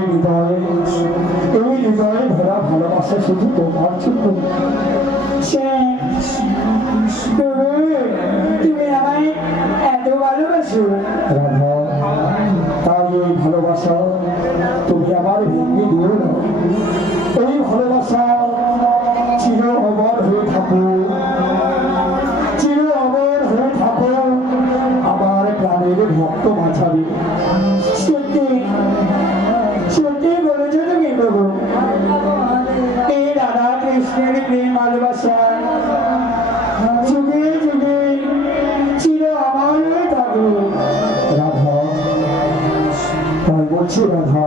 এই হৃদয়ে ভরা ভালোবাসা শুধু তোমার জন্য। তুমি আমায় এত ভালোবাসো? রাধা, তাই এই ভালোবাসা তুমি আমার ভেঙে দিও না। এই ভালোবাসা চির অমর হয়ে থাকো, চির অমর হয়ে থাকো আমার প্রাণের ভক্ত মাঝারি। সত্যি সত্যি বলেছো তুমি প্রভু, এই রাধা কৃষ্ণের প্রেম ভালোবাসা যুগে যুগে চির অমর হয়ে থাকবে। রাধা, তাই বলছি রাধা,